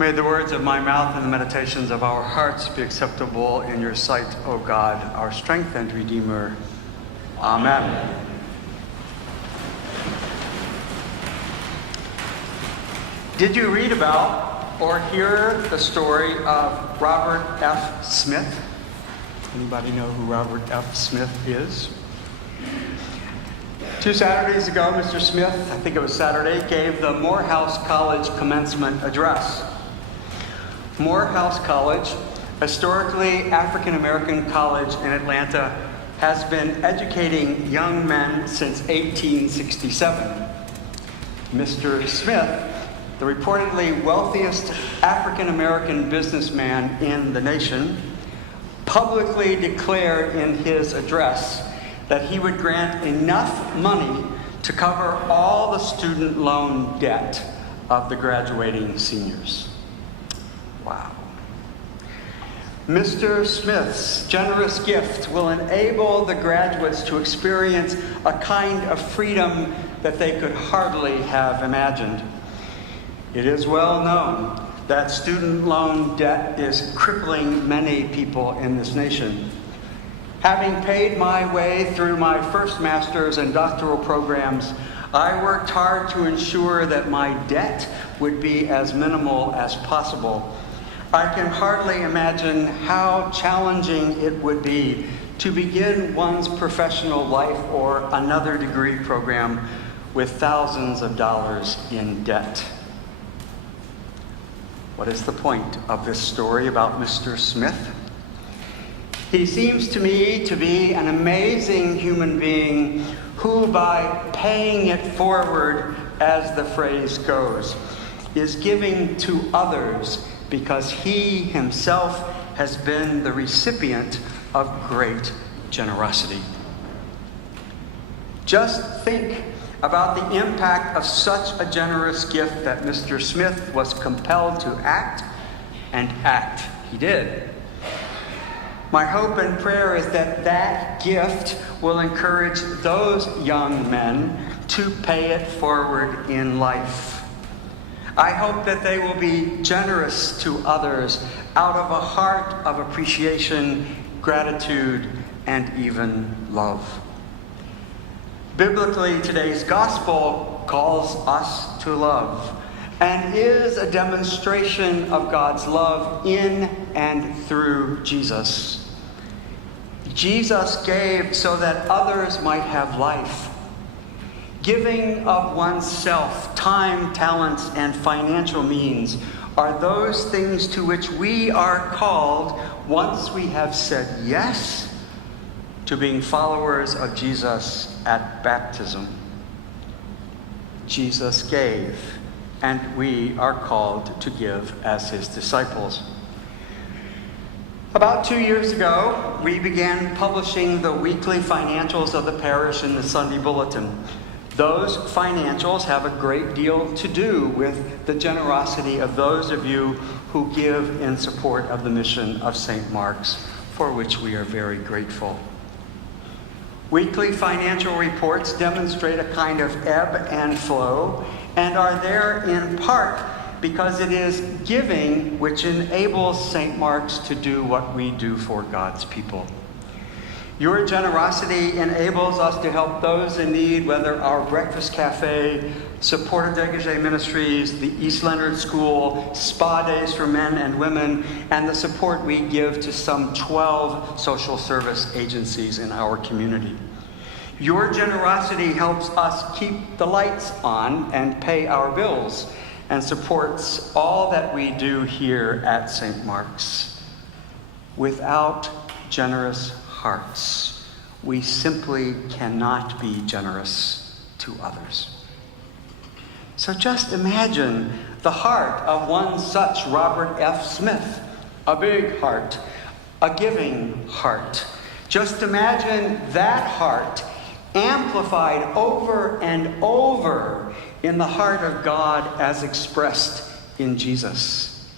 May the words of my mouth and the meditations of our hearts be acceptable in your sight, O God, our strength and Redeemer. Amen. Did you read about or hear the story of Robert F. Smith? Anybody know who Robert F. Smith is? 2 Saturdays ago, Mr. Smith, I think it was Saturday, gave the Morehouse College commencement address. Morehouse College, historically African-American college in Atlanta, has been educating young men since 1867. Mr. Smith, the reportedly wealthiest African-American businessman in the nation, publicly declared in his address that he would grant enough money to cover all the student loan debt of the graduating seniors. Wow. Mr. Smith's generous gift will enable the graduates to experience a kind of freedom that they could hardly have imagined. It is well known that student loan debt is crippling many people in this nation. Having paid my way through my first master's and doctoral programs, I worked hard to ensure that my debt would be as minimal as possible. I can hardly imagine how challenging it would be to begin one's professional life or another degree program with thousands of dollars in debt. What is the point of this story about Mr. Smith? He seems to me to be an amazing human being who, by paying it forward, as the phrase goes, is giving to others because he himself has been the recipient of great generosity. Just think about the impact of such a generous gift that Mr. Smith was compelled to act, and act he did. My hope and prayer is that that gift will encourage those young men to pay it forward in life. I hope that they will be generous to others out of a heart of appreciation, gratitude, and even love. Biblically, today's gospel calls us to love and is a demonstration of God's love in and through Jesus. Jesus gave so that others might have life. Giving of oneself, time, talents, and financial means are those things to which we are called once we have said yes to being followers of Jesus at baptism. Jesus gave, and we are called to give as his disciples. About 2 years ago, we began publishing the weekly financials of the parish in the Sunday Bulletin. Those financials have a great deal to do with the generosity of those of you who give in support of the mission of St. Mark's, for which we are very grateful. Weekly financial reports demonstrate a kind of ebb and flow, and are there in part because it is giving which enables St. Mark's to do what we do for God's people. Your generosity enables us to help those in need, whether our breakfast cafe, Support of Dégagé Ministries, the East Leonard School, spa days for men and women, and the support we give to some 12 social service agencies in our community. Your generosity helps us keep the lights on and pay our bills, and supports all that we do here at St. Mark's. Without generous hearts, we simply cannot be generous to others. So just imagine the heart of one such Robert F. Smith, a big heart, a giving heart. Just imagine that heart amplified over and over in the heart of God as expressed in Jesus.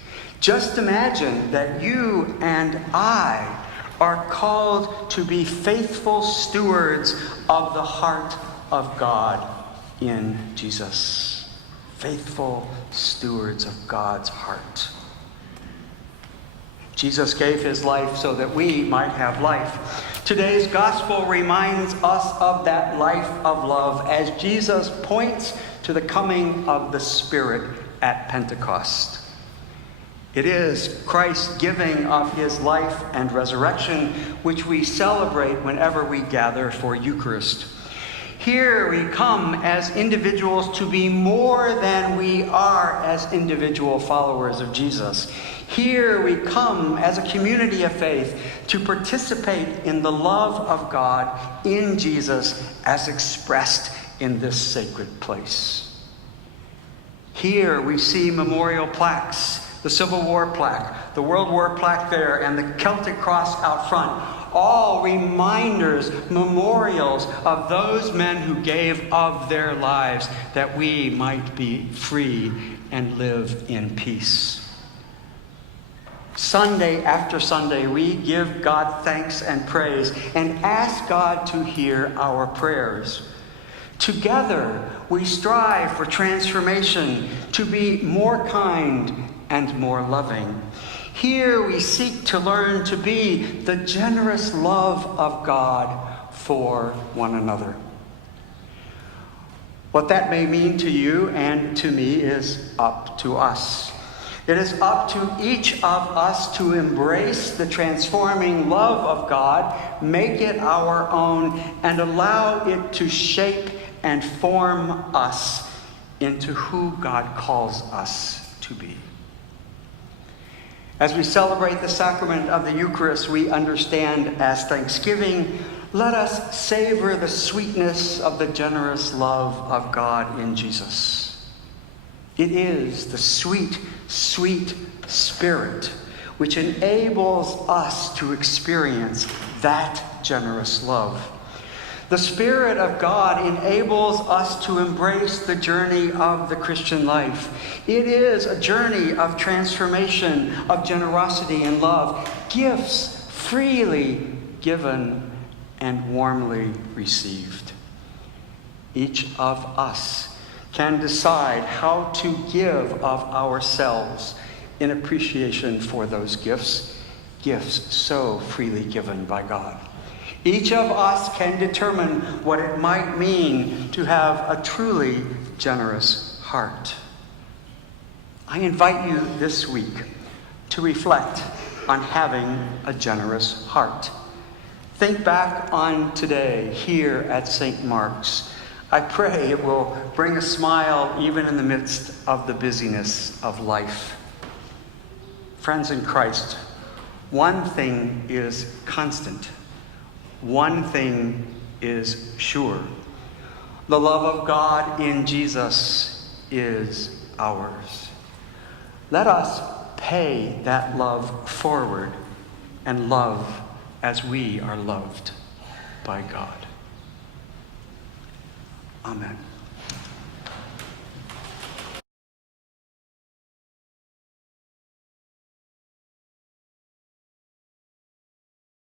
Just imagine that you and I are called to be faithful stewards of the heart of God in Jesus. faithful stewards of God's heart. Jesus gave his life so that we might have life. Today's gospel reminds us of that life of love as Jesus points to the coming of the Spirit at Pentecost. It is Christ's giving of his life and resurrection which we celebrate whenever we gather for Eucharist. Here we come as individuals to be more than we are as individual followers of Jesus. Here we come as a community of faith to participate in the love of God in Jesus as expressed in this sacred place. Here we see memorial plaques, the Civil War plaque, the World War plaque there, and the Celtic cross out front. All reminders, memorials of those men who gave of their lives that we might be free and live in peace. Sunday after Sunday, we give God thanks and praise and ask God to hear our prayers. Together, we strive for transformation, to be more kind and more loving. Here we seek to learn to be the generous love of God for one another. What that may mean to you and to me is up to us. It is up to each of us to embrace the transforming love of God, make it our own, and allow it to shape and form us into who God calls us to be. As we celebrate the sacrament of the Eucharist, we understand as thanksgiving, let us savor the sweetness of the generous love of God in Jesus. It is the sweet, sweet Spirit which enables us to experience that generous love. The Spirit of God enables us to embrace the journey of the Christian life. It is a journey of transformation, of generosity and love, gifts freely given and warmly received. Each of us can decide how to give of ourselves in appreciation for those gifts so freely given by God. Each of us can determine what it might mean to have a truly generous heart. I invite you this week to reflect on having a generous heart. Think back on today here at St. Mark's. I pray it will bring a smile even in the midst of the busyness of life. Friends in Christ, one thing is constant. One thing is sure. The love of God in Jesus is ours. Let us pay that love forward and love as we are loved by God. Amen.